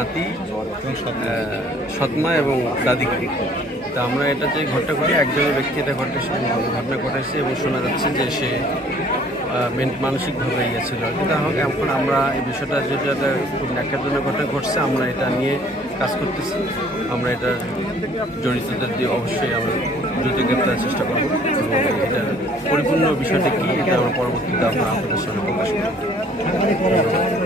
নাতি সৎমা এবং দাদিকে তা আমরা এটা যে ঘটনা ঘটে একজনের ব্যক্তি এটা ঘটেছে ঘটনা ঘটেছে এবং শোনা যাচ্ছে যে সে মেন- মানসিকভাবে ইয়ে ছিল। আর কি তা এখন আমরা এই বিষয়টা যেটা একটা খুব ন্যাকাজনক ঘটনা ঘটছে, আমরা এটা নিয়ে কাজ করতেছি। আমরা এটা জড়িতদের দিয়ে অবশ্যই আমরা দ্রুত গ্রেপ্তারের চেষ্টা করব। এবং এটার পরিপূর্ণ বিষয়টা কী, এটা আমরা পরবর্তীতে আমরা আপনাদের সামনে প্রকাশ করব।